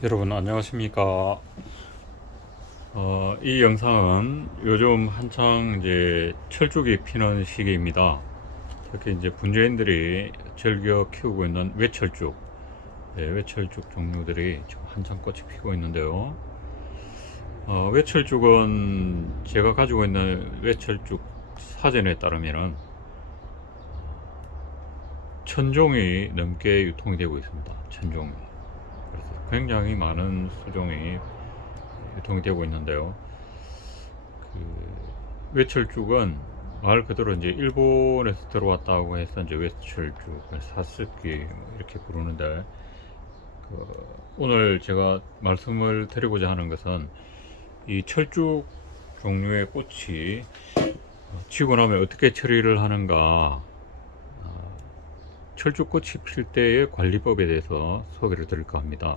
여러분 안녕하십니까? 이 영상은 요즘 한창 이제 철쭉이 피는 시기입니다. 특히 이제 분주인들이 즐겨 키우고 있는 외철쭉, 외철쭉 종류들이 지금 한창 꽃이 피고 있는데요. 외철쭉은 제가 가지고 있는 외철쭉 사전에 따르면은 1000종이 넘게 유통이 되고 있습니다. 1000종이. 그래서 굉장히 많은 수종이 유통이 되고 있는데요. 외철쭉은 말 그대로 이제 일본에서 들어왔다고 해서 이제 외철쭉, 사스키 이렇게 부르는데, 오늘 제가 말씀을 드리고자 하는 것은 이 철쭉 종류의 꽃이 지고 나면 어떻게 처리를 하는가, 철쭉꽃이 필 때의 관리법에 대해서 소개를 드릴까 합니다.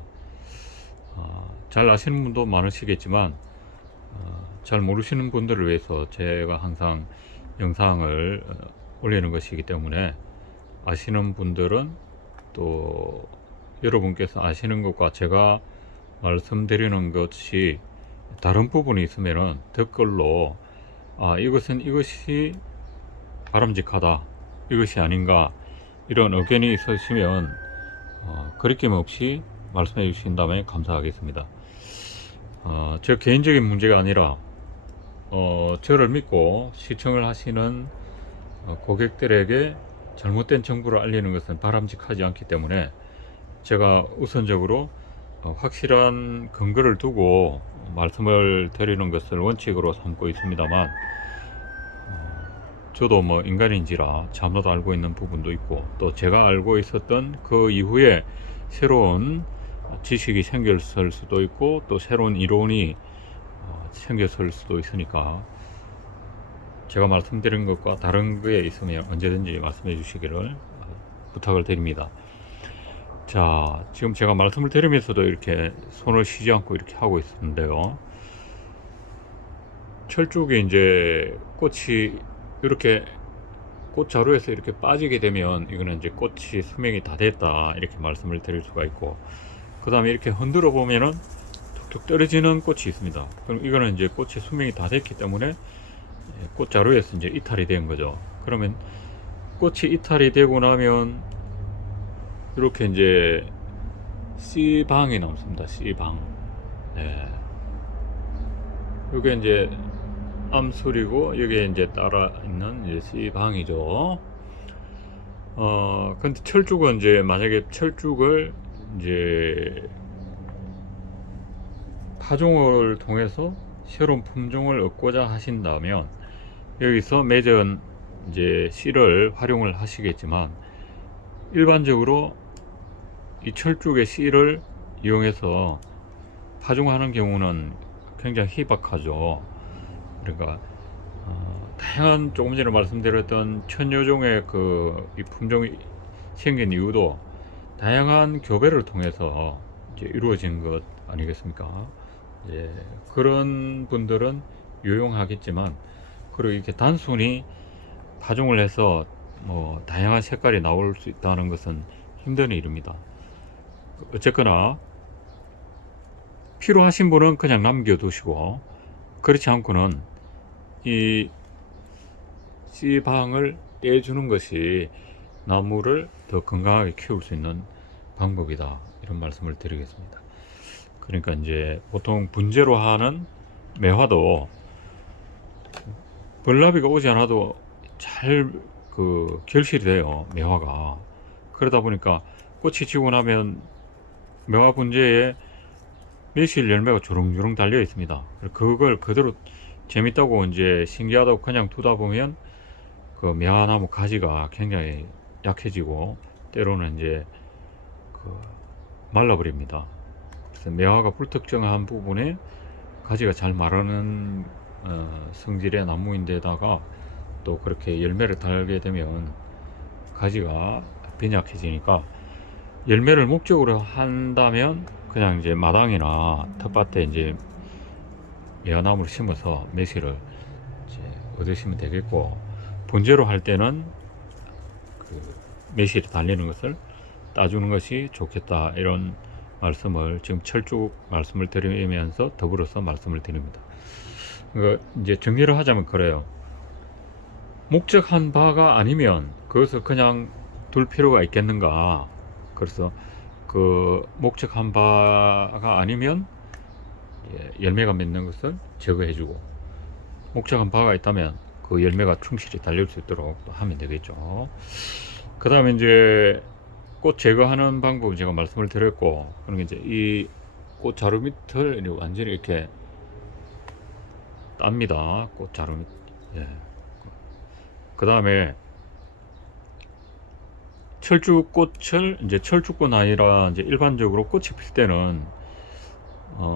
잘 아시는 분도 많으시겠지만 잘 모르시는 분들을 위해서 제가 항상 영상을 올리는 것이기 때문에, 아시는 분들은 또 여러분께서 아시는 것과 제가 말씀드리는 것이 다른 부분이 있으면 댓글로 이것이 바람직하다, 이것이 아닌가, 이런 의견이 있으시면 거리낌 없이 말씀해 주신다면 감사하겠습니다. 저 개인적인 문제가 아니라 저를 믿고 시청을 하시는 고객들에게 잘못된 정보를 알리는 것은 바람직하지 않기 때문에, 제가 우선적으로 확실한 근거를 두고 말씀을 드리는 것을 원칙으로 삼고 있습니다만, 저도 뭐 인간인지라 잘못 알고 있는 부분도 있고, 또 제가 알고 있었던 그 이후에 새로운 지식이 생겼을 수도 있고, 또 새로운 이론이 생겼을 수도 있으니까, 제가 말씀드린 것과 다른 거에 있으면 언제든지 말씀해 주시기를 부탁을 드립니다. 자, 지금 제가 말씀을 드리면서도 이렇게 손을 쉬지 않고 이렇게 하고 있었는데요. 철쭉에 이제 꽃이 이렇게 꽃자루에서 이렇게 빠지게 되면 이거는 이제 꽃이 수명이 다 됐다, 이렇게 말씀을 드릴 수가 있고, 그 다음에 이렇게 흔들어 보면은 툭툭 떨어지는 꽃이 있습니다. 그럼 이거는 이제 꽃이 수명이 다 됐기 때문에 꽃자루에서 이제 이탈이 된 거죠. 그러면 꽃이 이탈이 되고 나면 이렇게 이제 C방이 남습니다. C방. 네. 이게 이제 암술이고, 여기에 이제 따라 있는 이제 C방이죠. 근데 철쭉은 이제 만약에 철쭉을 이제 파종을 통해서 새로운 품종을 얻고자 하신다면, 여기서 맺은 이제 씨를 활용을 하시겠지만, 일반적으로 이 철쭉의 씨를 이용해서 파종하는 경우는 굉장히 희박하죠. 그러니까 다양한, 조금 전에 말씀드렸던 천여종의 이 품종이 생긴 이유도 다양한 교배를 통해서 이제 이루어진 것 아니겠습니까? 이제 그런 분들은 유용하겠지만, 그리고 이렇게 단순히 파종을 해서 뭐 다양한 색깔이 나올 수 있다는 것은 힘든 일입니다. 어쨌거나 필요하신 분은 그냥 남겨두시고, 그렇지 않고는 이 씨방을 떼주는 것이 나무를 더 건강하게 키울 수 있는 방법이다, 이런 말씀을 드리겠습니다. 그러니까 이제 보통 분재로 하는 매화도 벌나비가 오지 않아도 잘 결실이 돼요, 매화가. 그러다 보니까 꽃이 지고 나면 매화 분재에 매실 열매가 주렁주렁 달려 있습니다. 그걸 그대로 재밌다고 이제 신기하다고 그냥 두다 보면 그 매화나무 가지가 굉장히 약해지고, 때로는 이제 말라버립니다. 그래서 매화가 불특정한 부분에 가지가 잘 마르는 성질의 나무인데다가, 또 그렇게 열매를 달게 되면 가지가 빈약해지니까, 열매를 목적으로 한다면 그냥 이제 마당이나 텃밭에 이제 매화나무를 심어서 매실을 이제 얻으시면 되겠고, 본제로 할 때는 매실이 달리는 것을 따주는 것이 좋겠다, 이런 말씀을 지금 철쭉 말씀을 드리면서 더불어서 말씀을 드립니다. 이제 정리를 하자면 그래요. 목적한 바가 아니면 그것을 그냥 둘 필요가 있겠는가. 그래서 그 목적한 바가 아니면 열매가 맺는 것을 제거해주고, 목적한 바가 있다면 그 열매가 충실히 달릴 수 있도록 하면 되겠죠. 그 다음에 이제 꽃 제거하는 방법 제가 말씀을 드렸고, 그러면 이제 이 꽃 자루 밑을 완전히 이렇게 땁니다. 꽃 자루 밑. 예. 그 다음에 철쭉꽃을 이제 철쭉꽃 아니라 이제 일반적으로 꽃이 필 때는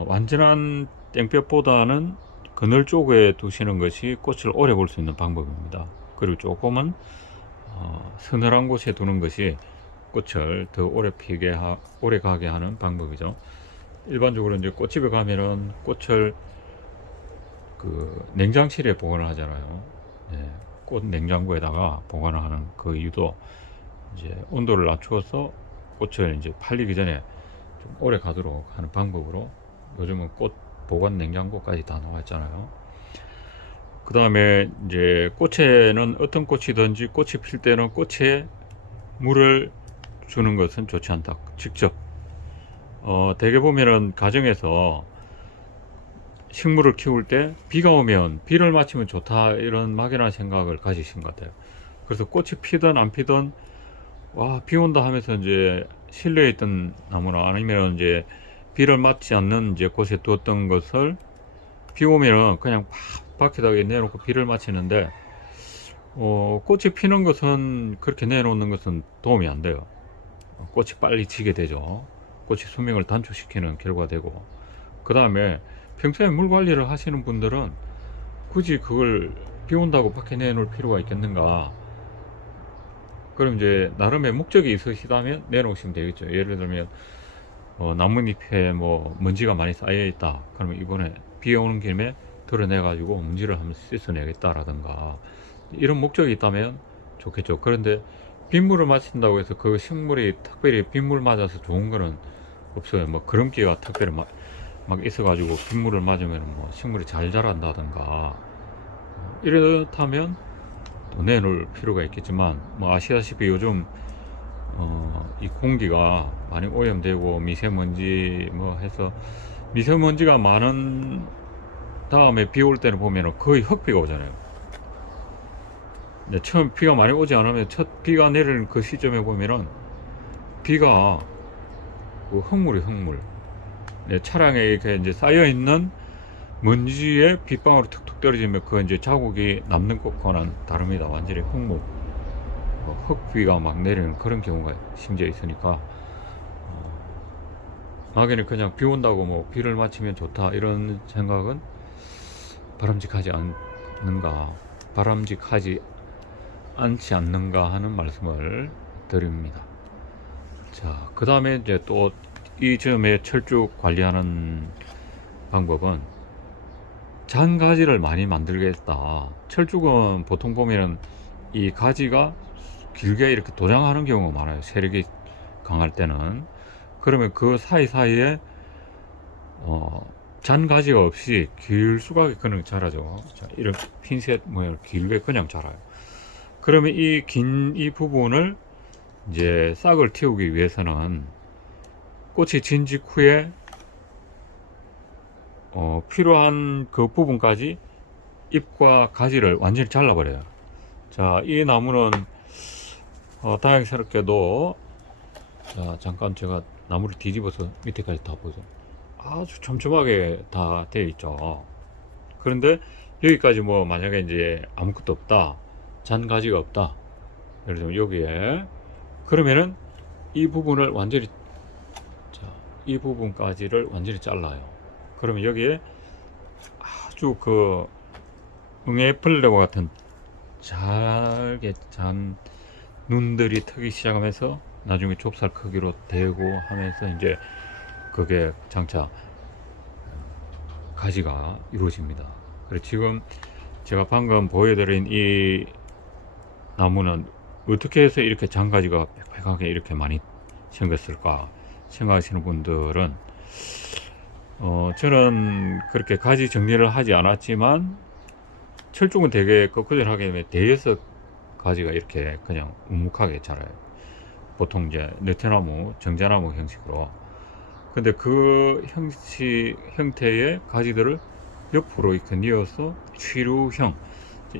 완전한 땡볕보다는 그늘 쪽에 두시는 것이 꽃을 오래 볼 수 있는 방법입니다. 그리고 조금은 서늘한 곳에 두는 것이 꽃을 더 오래 피게 오래 가게 하는 방법이죠. 일반적으로 이제 꽃집에 가면은 꽃을 그 냉장실에 보관을 하잖아요. 네, 꽃 냉장고에다가 보관을 하는 그 이유도 이제 온도를 낮추어서 꽃을 이제 팔리기 전에 좀 오래 가도록 하는 방법으로, 요즘은 꽃 보관 냉장고까지 다 나와 있잖아요. 그 다음에 이제 꽃에는 어떤 꽃이든지 꽃이 필 때는 꽃에 물을 주는 것은 좋지 않다. 직접 대개 보면은 가정에서 식물을 키울 때 비가 오면 비를 맞추면 좋다, 이런 막연한 생각을 가지신 것 같아요. 그래서 꽃이 피든 안 피든 와, 비 온다 하면서 이제 실내에 있던 나무나 아니면 이제 비를 맞지 않는 이제 곳에 두었던 것을 비 오면은 그냥 밖에다가 내놓고 비를 맞히는데, 꽃이 피는 것은 그렇게 내놓는 것은 도움이 안 돼요. 꽃이 빨리 지게 되죠. 꽃이 수명을 단축시키는 결과되고, 그 다음에 평소에 물 관리를 하시는 분들은 굳이 그걸 비 온다고 밖에 내놓을 필요가 있겠는가. 그럼 이제 나름의 목적이 있으시다면 내놓으시면 되겠죠. 예를 들면 나뭇잎에 뭐 먼지가 많이 쌓여 있다, 그러면 이번에 비 오는 김에 덜어내 가지고 먼지를 한번 씻어내겠다라든가, 이런 목적이 있다면 좋겠죠. 그런데 빗물을 맞힌다고 해서 그 식물이 특별히 빗물 맞아서 좋은 거는 없어요. 뭐 그름기가 특별히 막 있어 가지고 빗물을 맞으면 뭐 식물이 잘 자란다든가, 이렇다면 또 내놓을 필요가 있겠지만, 뭐 아시다시피 요즘 이 공기가 많이 오염되고 미세먼지 뭐 해서, 미세먼지가 많은 다음에 비 올 때는 보면 거의 흑비가 오잖아요. 근데 처음 비가 많이 오지 않으면 첫 비가 내리는 그 시점에 보면은 비가 그 흙물, 네, 차량에 이렇게 이제 쌓여 있는 먼지에 빗방울이 툭툭 떨어지면 그 이제 자국이 남는 것과는 다릅니다. 완전히 흙물, 흙비가 막 내리는 그런 경우가 심지어 있으니까, 막연히 그냥 비 온다고 뭐 비를 맞추면 좋다, 이런 생각은 바람직하지 않는가, 바람직하지 않지 않는가 하는 말씀을 드립니다. 자, 그 다음에 이제 또 이 점에 철쭉 관리하는 방법은 잔가지를 많이 만들겠다. 철쭉은 보통 보면은 이 가지가 길게 이렇게 도장하는 경우가 많아요. 세력이 강할 때는. 그러면 그 사이사이에 잔가지가 없이 길수가게 그냥 자라죠. 자, 이렇게 핀셋 모양을 길게 그냥 자라요. 그러면 이 부분을 이제 싹을 틔우기 위해서는 꽃이 진 직후에 필요한 그 부분까지 잎과 가지를 완전히 잘라버려요. 자, 이 나무는 다행스럽게도, 자, 잠깐 제가 나무를 뒤집어서 밑에까지 다 보죠. 아주 촘촘하게 다 되어 있죠. 그런데 여기까지 뭐 만약에 이제 아무것도 없다, 잔가지가 없다, 예를 들면 여기에, 그러면은 이 부분을 완전히, 자, 이 부분까지를 완전히 잘라요. 그러면 여기에 아주 그 응애벌레와 같은 잘게 잔 눈들이 트기 시작하면서 나중에 좁쌀 크기로 되고 하면서 이제 그게 장차 가지가 이루어집니다. 그리고 지금 제가 방금 보여드린 이 나무는 어떻게 해서 이렇게 장가지가 빽빽하게 이렇게 많이 생겼을까? 생각하시는 분들은 저는 그렇게 가지 정리를 하지 않았지만 철쭉은 되게 꺾어질하게 되면 대여섯 가지가 이렇게 그냥 우묵하게 자라요. 보통 이제 느티나무, 정자나무 형식으로. 근데 그 형태의 가지들을 옆으로 이렇게 뉘어서 취루형.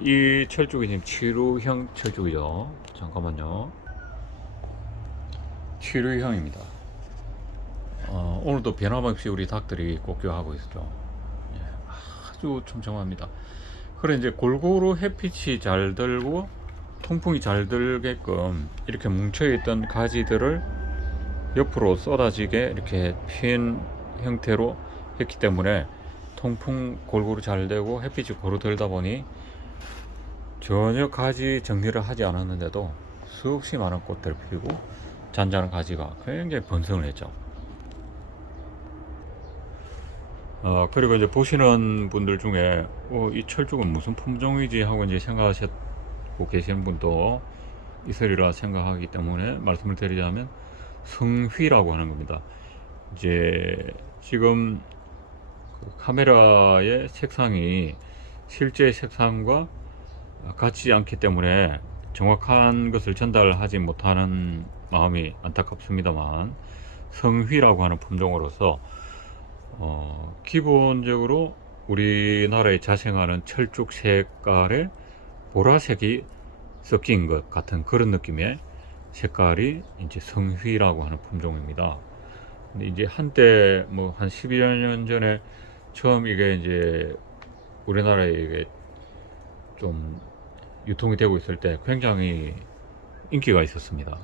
이 철쭉이 지금 취루형 철쭉이죠. 잠깐만요. 취루형입니다. 오늘도 변함없이 우리 닭들이 꽃교하고 있죠. 예, 아주 촘촘합니다. 그래 이제 골고루 햇빛이 잘 들고 통풍이 잘 들게끔 이렇게 뭉쳐있던 가지들을 옆으로 쏟아지게 이렇게 핀 형태로 했기 때문에 통풍 골고루 잘 되고 햇빛이 고루 들다 보니 전혀 가지 정리를 하지 않았는데도 수없이 많은 꽃들을 피우고 잔잔한 가지가 굉장히 번성을 했죠. 그리고 이제 보시는 분들 중에 이 철쭉은 무슨 품종이지 하고 이제 생각하시고 계시는 분도 있으리라 생각하기 때문에 말씀을 드리자면 성휘라고 하는 겁니다. 이제 지금 그 카메라의 색상이 실제 색상과 같지 않기 때문에 정확한 것을 전달하지 못하는 마음이 안타깝습니다만, 성휘라고 하는 품종으로서 기본적으로 우리나라에 자생하는 철쭉 색깔에 보라색이 섞인 것 같은 그런 느낌의 색깔이 이제 성휘라고 하는 품종입니다. 근데 이제 한때 뭐 한 12여 년 전에 처음 이게 이제 우리나라에 이게 좀 유통이 되고 있을 때 굉장히 인기가 있었습니다.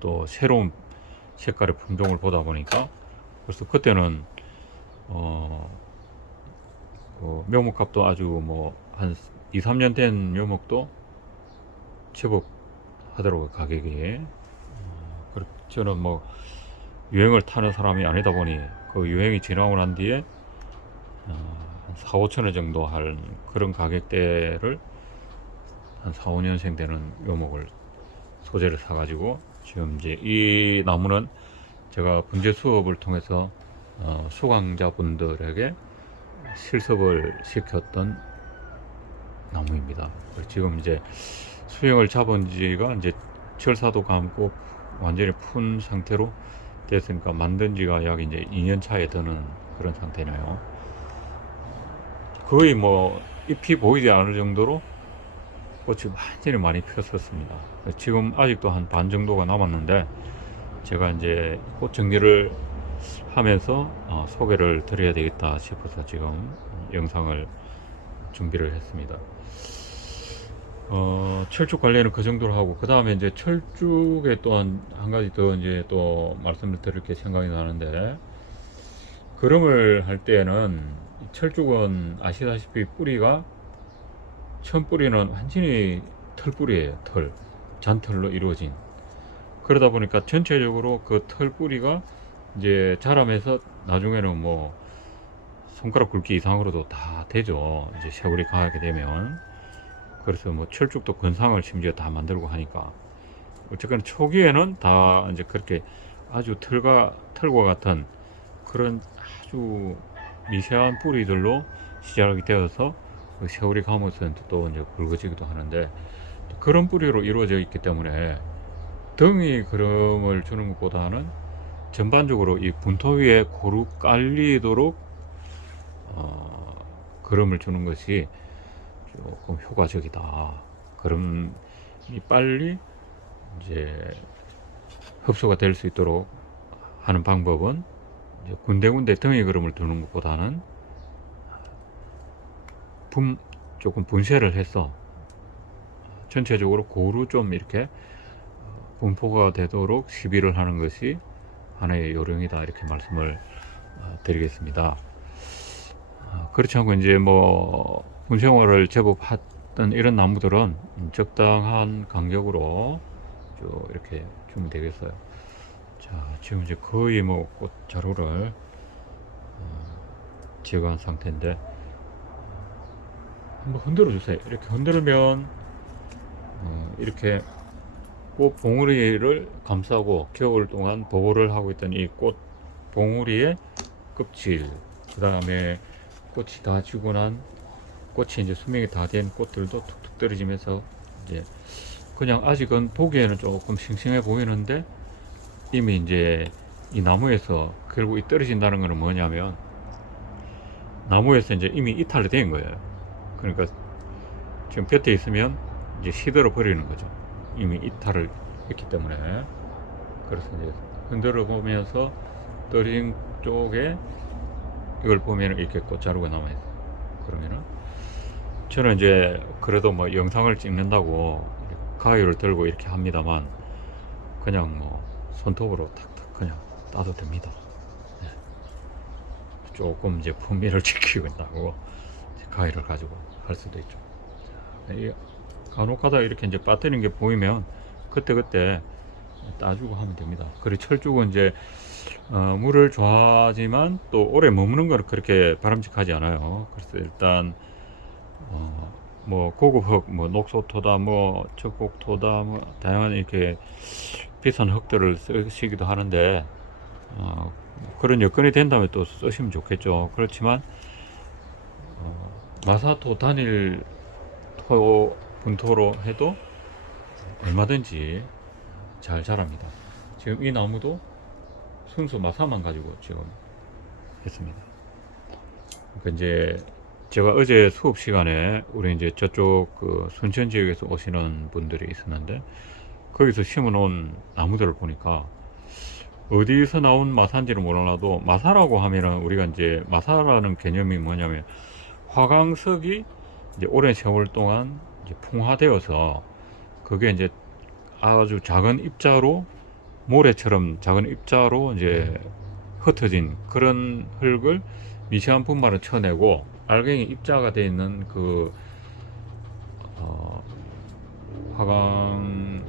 또 새로운 색깔의 품종을 보다 보니까 그래서 그때는 묘목값도 아주 뭐 한 2, 3년 된 묘목도 제법 하더라고요, 가격이. 저는 뭐 유행을 타는 사람이 아니다 보니 그 유행이 지나고 난 뒤에 한 4, 5천 원 정도 할 그런 가격대를 한 4, 5년생 되는 묘목을 소재를 사가지고 지금 이제 이 나무는 제가 분재 수업을 통해서 수강자분들에게 실습을 시켰던 나무입니다. 지금 이제 수영을 잡은 지가 이제 철사도 감고 완전히 푼 상태로 됐으니까 만든 지가 약 이제 2년 차에 드는 그런 상태네요. 거의 뭐 잎이 보이지 않을 정도로 꽃이 완전히 많이 폈었습니다. 지금 아직도 한 반 정도가 남았는데 제가 이제 꽃 정리를 하면서 소개를 드려야 되겠다 싶어서 지금 영상을 준비를 했습니다. 철쭉 관리는 그 정도로 하고, 그 다음에 이제 철쭉에 또 한 가지 더 이제 또 말씀을 드릴 게 생각이 나는데, 그름을 할 때에는 철쭉은 아시다시피 뿌리가 첫 뿌리는 완전히 털뿌리예요. 잔털로 이루어진. 그러다 보니까 전체적으로 그 털뿌리가 이제 자라면서 나중에는 뭐 손가락 굵기 이상으로도 다 되죠. 이제 세월이 가게 되면. 그래서 뭐 철쭉도 건상을 심지어 다 만들고 하니까, 어쨌거나 초기에는 다 이제 그렇게 아주 털과 같은 그런 아주 미세한 뿌리들로 시작이 되어서 그 세월이 가면서 또 이제 굵어지기도 하는데, 그런 뿌리로 이루어져 있기 때문에 덩이 그름을 주는 것보다는 전반적으로 이 분토 위에 고루 깔리도록 그름을 주는 것이 조금 효과적이다. 그럼이 빨리 이제 흡수가 될 수 있도록 하는 방법은 이제 군데군데 덩이 그름을 두는 것보다는 조금 분쇄를 해서 전체적으로 고루 좀 이렇게 분포가 되도록 시비를 하는 것이 하나의 요령이다, 이렇게 말씀을 드리겠습니다. 그렇지 않고 이제 뭐 군생활을 제법 했던 이런 나무들은 적당한 간격으로 쭉 이렇게 주면 되겠어요. 자, 지금 이제 거의 뭐 꽃 자루를 제거한 상태인데, 한번 흔들어 주세요. 이렇게 흔들면 이렇게 꽃 봉우리를 감싸고 겨울 동안 보호를 하고 있던 이 꽃 봉우리의 껍질, 그 다음에 꽃이 다 지고 난 꽃이 이제 수명이 다 된 꽃들도 툭툭 떨어지면서 이제 그냥 아직은 보기에는 조금 싱싱해 보이는데 이미 이제 이 나무에서 결국 이 떨어진다는 것은 뭐냐면 나무에서 이제 이미 이탈이 된 거예요. 그러니까 지금 볕에 있으면 이제 시들어 버리는 거죠. 이미 이탈을 했기 때문에. 그래서 이제 흔들어 보면서 떨어진 쪽에 이걸 보면 이렇게 꽃자루가 남아있어요. 그러면은 저는 이제 그래도 뭐 영상을 찍는다고 가위를 들고 이렇게 합니다만 그냥 뭐 손톱으로 탁탁 그냥 따도 됩니다. 네. 조금 이제 품위를 지키고 있다고 가위를 가지고 할 수도 있죠. 간혹 가다 이렇게 이제 빠뜨리는 게 보이면 그때그때 따주고 하면 됩니다. 그리고 철쭉은 이제 물을 좋아하지만 또 오래 머무는 건 그렇게 바람직하지 않아요. 그래서 일단 뭐 고급흙, 뭐 녹소토다, 뭐 적곡토다, 뭐 다양한 이렇게 비싼 흙들을 쓰시기도 하는데 그런 여건이 된다면 또 쓰시면 좋겠죠. 그렇지만 마사토 단일 토 분토로 해도 얼마든지 잘 자랍니다. 지금 이 나무도 순수 마사만 가지고 지금 했습니다. 그러니까 이제 제가 어제 수업 시간에 우리 이제 저쪽 그 순천 지역에서 오시는 분들이 있었는데 거기서 심어 놓은 나무들을 보니까 어디서 나온 마사인지는 몰라도 마사라고 하면은 우리가 이제 마사라는 개념이 뭐냐면 화강석이 이제 오랜 세월 동안 이제 풍화되어서 그게 이제 아주 작은 입자로 모래처럼 작은 입자로 이제 흩어진 그런 흙을 미세한 분말을 쳐내고 알갱이 입자가 되어 있는 그 화강석의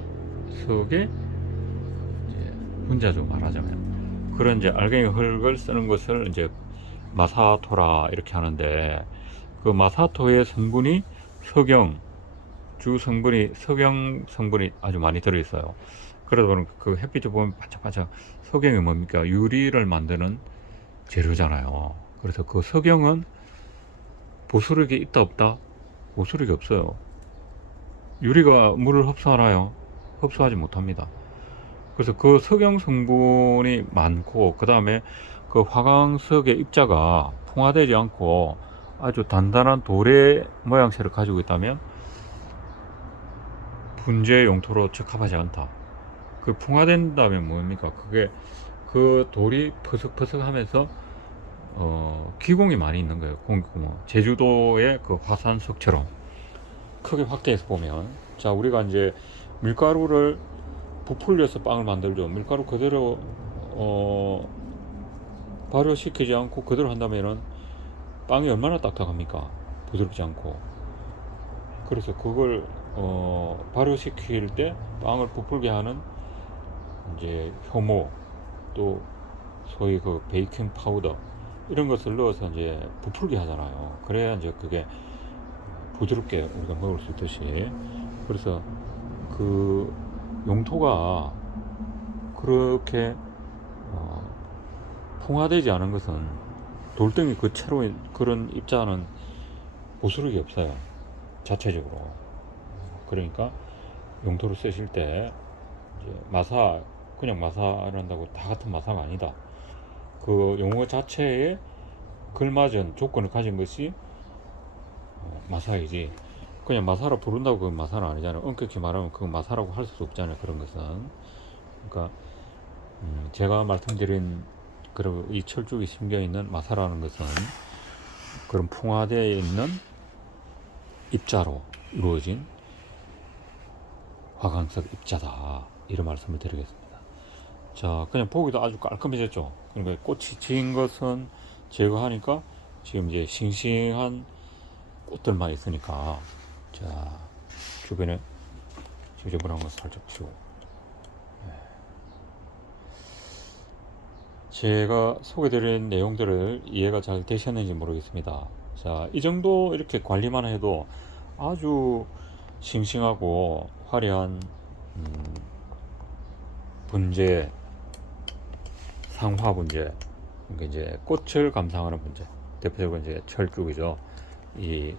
이제 분자죠, 말하자면. 그런 이제 알갱이 흙을 쓰는 것을 이제 마사토라 이렇게 하는데 그 마사토의 성분이 석영, 주 성분이 석영 성분이 아주 많이 들어 있어요. 그러다 보면 그 햇빛을 보면 반짝반짝 석영이 뭡니까? 유리를 만드는 재료잖아요. 그래서 그 석영은 보수력이 있다 없다? 보수력이 없어요. 유리가 물을 흡수하나요? 흡수하지 못합니다. 그래서 그 석영 성분이 많고 그 다음에 그 화강석의 입자가 풍화되지 않고 아주 단단한 돌의 모양새를 가지고 있다면 분재 용토로 적합하지 않다. 그 풍화된다면 뭡니까? 그게 그 돌이 퍼석퍼석하면서 기공이 많이 있는 거예요. 공기구멍. 제주도의 그 화산석처럼 크게 확대해서 보면, 자, 우리가 이제 밀가루를 부풀려서 빵을 만들죠. 밀가루 그대로 발효시키지 않고 그대로 한다면은 빵이 얼마나 딱딱합니까? 부드럽지 않고. 그래서 그걸 발효시킬 때 빵을 부풀게 하는 이제 효모, 또 소위 그 베이킹 파우더 이런 것을 넣어서 이제 부풀게 하잖아요. 그래야 이제 그게 부드럽게 우리가 먹을 수 있듯이. 그래서 그 용토가 그렇게 풍화되지 않은 것은 돌덩이 그 채로 그런 입자는 보수력이 없어요, 자체적으로. 그러니까 용토를 쓰실 때 이제 마사, 그냥 마사를 한다고 다 같은 마사가 아니다. 그 용어 자체에 걸맞은 조건을 가진 것이 마사이지, 그냥 마사라 부른다고 그건 마사는 아니잖아요. 엄격히 말하면 그건 마사라고 할 수 없잖아요, 그런 것은. 그러니까 제가 말씀드린 그리고 이 철쭉이 심겨 있는 마사라는 것은 그런 풍화되어 있는 입자로 이루어진 화강석 입자다, 이런 말씀을 드리겠습니다. 자, 그냥 보기도 아주 깔끔해졌죠. 그러니까 꽃이 진 것은 제거하니까 지금 이제 싱싱한 꽃들만 있으니까, 자, 주변에 지저분한 거 살짝 치우고, 제가 소개드린 내용들을 이해가 잘 되셨는지 모르겠습니다. 자, 이 정도 이렇게 관리만 해도 아주 싱싱하고 화려한 분재, 상화 분재, 그러니까 이제 꽃을 감상하는 분재, 대표적으로 이제 철쭉이죠. 이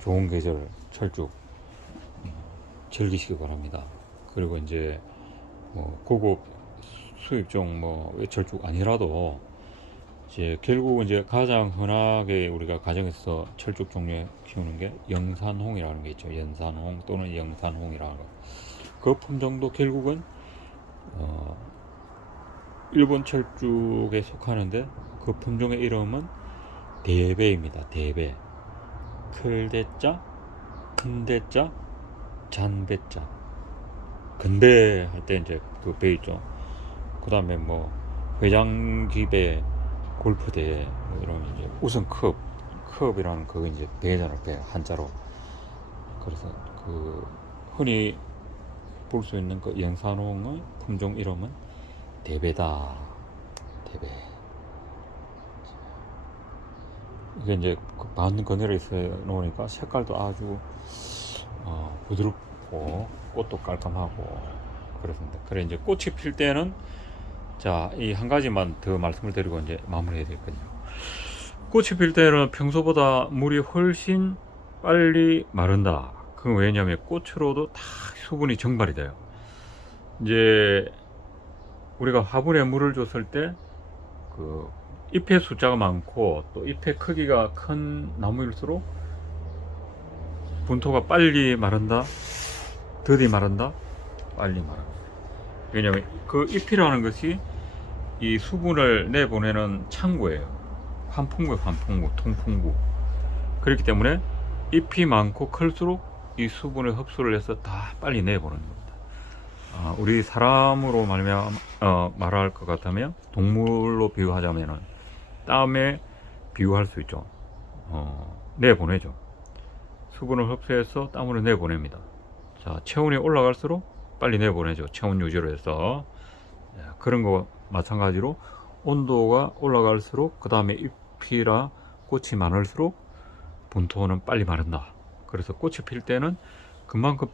좋은 계절 철쭉 즐기시기 바랍니다. 그리고 이제 뭐 고급 수입종 뭐 철쭉 아니라도 이제 결국 이제 가장 흔하게 우리가 가정에서 철쭉 종류에 키우는 게 영산홍이라는 게 있죠. 연산홍 또는 영산홍이라는 거. 그 품종도 결국은 일본 철쭉에 속하는데 그 품종의 이름은 대배입니다. 대배. 클대자, 큰대자, 잔배자. 근대 할 때 이제 그 배 있죠. 그 다음에 뭐 회장기배, 골프대 뭐 이런 이제 컵이라는 그거 이제 배잖아. 배 한자로. 그래서 그 흔히 볼 수 있는 그 영산홍의 품종 이름은 대배다. 대배. 이게 이제 반 그늘에 있어 놓으니까 색깔도 아주 부드럽고 꽃도 깔끔하고 그렇습니다. 그래 이제 꽃이 필 때는 자, 이 한 가지만 더 말씀을 드리고 이제 마무리해야 되거든요. 꽃이 필 때는 평소보다 물이 훨씬 빨리 마른다. 그건 왜냐하면 꽃으로도 다 수분이 정발이 돼요. 이제 우리가 화분에 물을 줬을 때 그 잎의 숫자가 많고 또 잎의 크기가 큰 나무일수록 분토가 빨리 마른다, 더디 마른다, 빨리 마른다. 왜냐하면 그 잎이라는 것이 이 수분을 내보내는 창구예요. 환풍구, 통풍구. 그렇기 때문에 잎이 많고 클수록 이 수분을 흡수를 해서 다 빨리 내보내는 겁니다. 우리 사람으로 말할 것 같다면 동물로 비유하자면은 땀에 비유할 수 있죠. 내보내죠. 수분을 흡수해서 땀으로 내보냅니다. 자, 체온이 올라갈수록 빨리 내보내죠. 체온 유지로 해서. 그런 거 마찬가지로 온도가 올라갈수록 그 다음에 잎이라 꽃이 많을수록 분토는 빨리 마른다. 그래서 꽃이 필 때는 그만큼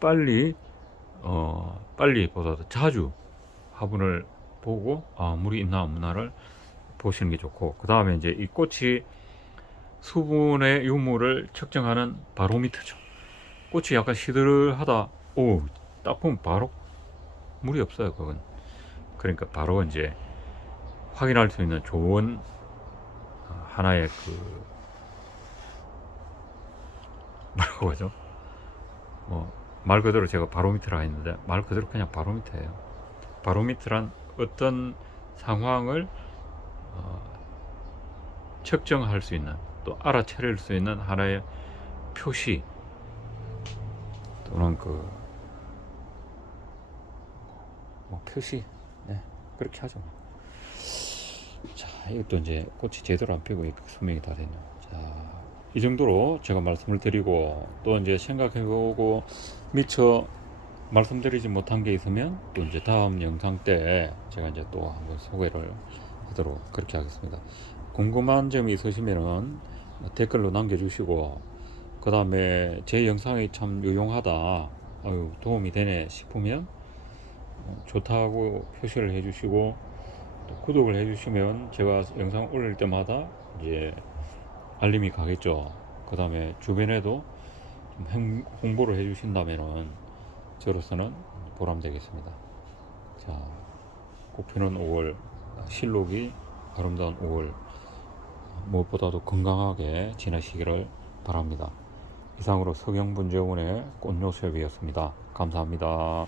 빨리보다도 자주 화분을 보고 물이 있나 없나를 보시는 게 좋고, 그 다음에 이제 이 꽃이 수분의 유무를 측정하는 바로미터죠. 꽃이 약간 시들하다, 딱 보면 바로 물이 없어요. 그건 그러니까 바로 이제 확인할 수 있는 좋은 하나의 뭐라고 하죠? 말 그대로 제가 바로미터라 했는데 말 그대로 그냥 바로미터예요. 바로미터란 어떤 상황을 측정할 수 있는, 또 알아차릴 수 있는 하나의 표시 또는 표시, 네, 그렇게 하죠. 자, 이것도 이제 꽃이 제대로 안 피고 수명이 다 됐네요. 자, 이 정도로 제가 말씀을 드리고, 또 이제 생각해보고 미처 말씀드리지 못한 게 있으면 또 이제 다음 영상 때 제가 이제 또 한번 소개를 하도록 그렇게 하겠습니다. 궁금한 점이 있으시면은 댓글로 남겨주시고, 그 다음에 제 영상이 참 유용하다, 도움이 되네 싶으면 좋다고 표시를 해주시고, 또 구독을 해주시면 제가 영상 올릴 때마다 이제 알림이 가겠죠. 그 다음에 주변에도 좀 홍보를 해주신다면은 저로서는 보람되겠습니다. 자, 꽃피는 5월, 실록이 아름다운 5월, 무엇보다도 건강하게 지내시기를 바랍니다. 이상으로 서경분재원의 꽃요셉이었습니다. 감사합니다.